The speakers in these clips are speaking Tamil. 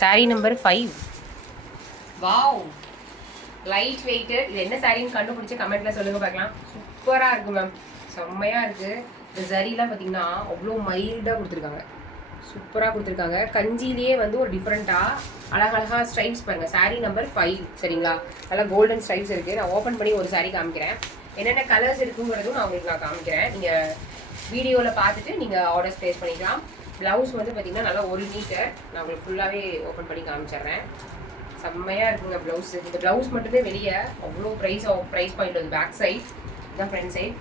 Sari number 5. Wow, light weighted. இது என்ன சாரின்னு கண்டுபிடிச்சி கமெண்ட்டில் சொல்லுங்கள் பார்க்கலாம். சூப்பராக இருக்குது மேம், செம்மையாக இருக்குது. இந்த சரிலாம் பார்த்தீங்கன்னா அவ்வளோ மைல்டாக கொடுத்துருக்காங்க, சூப்பராக கொடுத்துருக்காங்க. கஞ்சிலேயே வந்து ஒரு டிஃப்ரெண்ட்டாக அழகழகாக ஸ்ட்ரைப்ஸ் பாருங்கள். சாரீ நம்பர் 5 சரிங்களா. நல்லா கோல்டன் ஸ்ட்ரைப்ஸ் இருக்குது. நான் ஓப்பன் பண்ணி ஒரு சாரீ காமிக்கிறேன். என்னென்ன கலர்ஸ் இருக்குங்கிறதும் நான் உங்களுக்கு காமிக்கிறேன். நீங்கள் வீடியோவில் பார்த்துட்டு நீங்கள் ஆர்டர்ஸ் ப்ளேஸ் பண்ணிக்கலாம். ப்ளவுஸ் வந்து பார்த்திங்கன்னா நல்லா 1 மீட்டர். நான் உங்களுக்கு ஃபுல்லாகவே ஓப்பன் பண்ணி காமிச்சிட்றேன். செம்மையாக இருக்குங்க ப்ளவுஸு. இந்த ப்ளவுஸ் மட்டுமே வெளியே அவ்வளோ ப்ரைஸ் பாயிண்ட் வந்து பேக் சைட் தான் ஃப்ரண்ட் சைட்.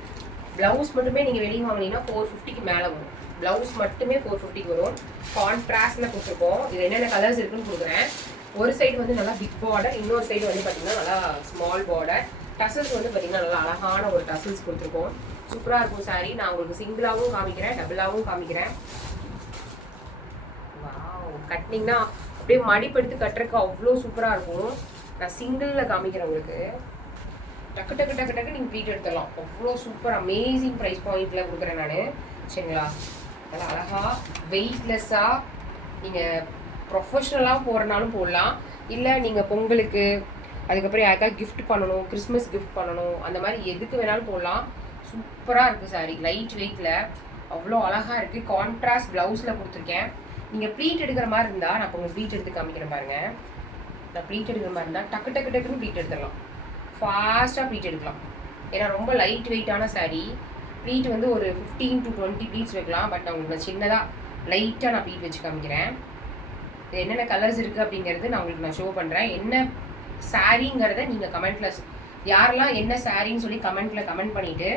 ப்ளவுஸ் மட்டுமே நீங்கள் வெளியே வாங்கினீங்கன்னா 450க்கு மேலே வரும். ப்ளவுஸ் மட்டுமே 450க்கு வரும். கான்ட்ராஸ்டில் கொடுத்துருக்கோம். இது என்னென்ன கலர்ஸ் இருக்குன்னு கொடுக்குறேன். ஒரு சைடு வந்து நல்லா பிக் பார்டர், இன்னொரு சைடு வந்து பார்த்திங்கன்னா நல்லா ஸ்மால் பார்டர். டசல்ஸ் வந்து பார்த்திங்கன்னா நல்லா அழகான ஒரு டசல்ஸ் கொடுத்துருக்கோம். சூப்பராக இருக்கும் சாரீ. நான் உங்களுக்கு சிங்கிளாகவும் காமிக்கிறேன், டபுளாகவும் காமிக்கிறேன். கட்டினீங்கன்னா அப்படியே மடிப்படுத்தி கட்டுறதுக்கு அவ்வளோ சூப்பராக இருக்கும். நான் சிங்கிளில் காமிக்கிறேன் உங்களுக்கு. டக்கு டக்கு டக்கு டக்கு நீங்கள் ப்ளீட் எடுத்துடலாம். அவ்வளோ சூப்பர் அமேசிங் ப்ரைஸ் பாயிண்டில் கொடுக்குறேன் நான். சரிங்களா, நல்லா அழகாக வெயிட்லெஸ்ஸாக நீங்கள் ப்ரொஃபஷ்னலாக போகிறனாலும் போடலாம். இல்லை நீங்கள் பொங்கலுக்கு அதுக்கப்புறம் யாருக்காவது கிஃப்ட் பண்ணணும், கிறிஸ்மஸ் கிஃப்ட் பண்ணணும், அந்த மாதிரி எதுக்கு வேணாலும் போடலாம். சூப்பராக இருக்குது சாரி. லைட் வெயிட்டில் அவ்வளோ அழகாக இருக்குது. கான்ட்ராஸ்ட் ப்ளவுஸில் கொடுத்துருக்கேன். நீங்கள் ப்ளீட் எடுக்கிற மாதிரி இருந்தால் நான் இப்போ உங்களுக்கு ப்ளீட் எடுத்து காமிக்கிறேன் பாருங்கள். நான் ப்ளீட் எடுக்கிற மாதிரி இருந்தால் டக்கு டக்கு டக்குன்னு ப்ளீட் எடுத்துடலாம். ஃபாஸ்ட்டாக ப்ளீட் எடுக்கலாம். ஏன்னா ரொம்ப லைட் வெயிட்டான சாரீ. ப்ளீட் வந்து ஒரு 15 to 20 ப்ளீட்ஸ் வைக்கலாம். பட் நான் உங்களுக்கு சின்னதாக லைட்டாக நான் ப்ளீட் வச்சு காமிக்கிறேன். இது என்னென்ன கலர்ஸ் இருக்குது அப்படிங்கிறது நான் உங்களுக்கு ஷோ பண்ணுறேன். என்ன சாரீங்கிறத நீங்கள் கமெண்ட்டில் யாரெல்லாம் என்ன சாரின்னு சொல்லி கமெண்ட் பண்ணிவிட்டு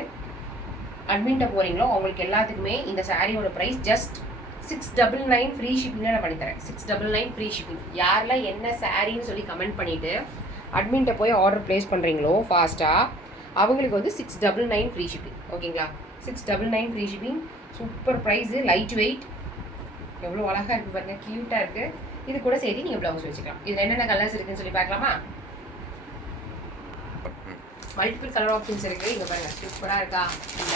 அட்மின்ட்ட போகிறீங்களோ அவங்களுக்கு எல்லாத்துக்குமே இந்த சாரியோட ப்ரைஸ் ஜஸ்ட் 699 ஃப்ரீ ஷிப்பிங்கில் நான் பண்ணித்தரேன். 699 ஃப்ரீ ஷிப்பிங். யாரெல்லாம் என்ன சாரின்னு சொல்லி கமெண்ட் பண்ணிவிட்டு அட்மின்ட்ட போய் ஆர்டர் ப்ளேஸ் பண்ணுறீங்களோ ஃபாஸ்ட்டாக அவங்களுக்கு வந்து 699 ஃப்ரீ ஷிப்பிங். ஓகேங்களா, 699 free shipping. Super price, light weight, எவ்வளோ அழகாக இருக்குது பாருங்கள், க்யூட்டாக இருக்குது. இது கூட சேர்த்து நீங்கள் ப்ளவுஸ் வச்சுக்கலாம். இதில் என்னென்ன கலர்ஸ் இருக்குதுன்னு சொல்லி பார்க்கலாமா? மல்டிபிள் கலர் ஆப்ஷன்ஸ் இருக்குது. இங்கே பாருங்கள், சூப்பராக இருக்கா.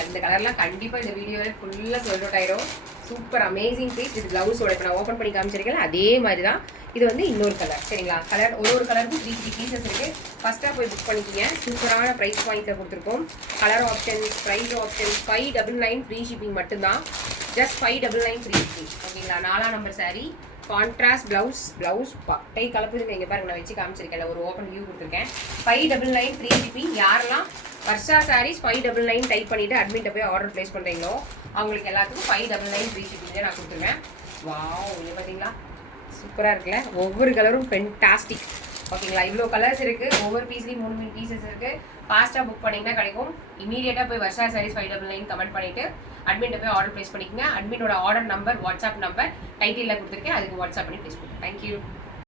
இந்த கலர்லாம் கண்டிப்பாக இந்த வீடியோவில் ஃபுல்லாக சோல்ட் அவுட் ஆயிரும். Super amazing piece. இது ப்ளவுஸோட இப்போ நான் ஓப்பன் பண்ணி காமிச்சிருக்கேன். அதே மாதிரி தான் இது வந்து இன்னொரு கலர். சரிங்களா, கலர் ஒரு கலருக்கும் 3 பீசஸ் இருக்குது. ஃபஸ்ட்டாக போய் புக் பண்ணிக்கிங்க. சூப்பரான ப்ரைஸ் பாயிண்ட்டில் கொடுத்துருக்கோம். Colour options, price options 599 free shipping மட்டும்தான். Just 599 free shipping. ஓகேங்களா, 4ஆம் நம்பர் சாரீ. கான்ட்ராஸ்ட் ப்ளவுஸ் பட்டை கலப்புதுங்க. இங்கே பாருங்க, நான் வச்சு காமிச்சிருக்கேன், ஒரு ஓப்பன் வியூ கொடுத்துருக்கேன். 599 ஃப்ரீ ஷிப்பிங். யாரெல்லாம் வர்ஷா சாரீஸ் 599 டைப் பண்ணிவிட்டு அட்மின்ட்ட போய் ஆர்டர் ப்ளேஸ் பண்ணுறீங்களோ அவங்களுக்கு எல்லாத்துக்கும் 599 ஃப்ரீ ஷிப்பிங்கே நான் கொடுத்துருவேன். வாவ், இது பார்த்தீங்களா சூப்பராக இருக்குல்ல. ஒவ்வொரு கலரும் ஃபென்டாஸ்டிக். ஓகேங்களா, இவ்வளோ கலர்ஸ் இருக்குது. ஒவ்வொரு பீஸ்லேயும் 3 பீசஸ் இருக்குது. ஃபாஸ்ட்டாக புக் பண்ணிங்கன்னா கிடைக்கும். இமீடியட்டாக போய் வர்ஷா சாரீஸ் 599 கமெண்ட் பண்ணிவிட்டு அட்மின்ட்ட போய் ஆர்டர் ப்ளேஸ் பண்ணிக்கோங்க. அட்மினோட ஆர்டர் நம்பர், வாட்ஸ்அப் நம்பர் டைட்டிலில் கொடுத்துருக்கேன். அதுக்கு வாட்ஸ்அப் பண்ணி ப்ளேஸ் பண்ணுங்க. தேங்க்யூ.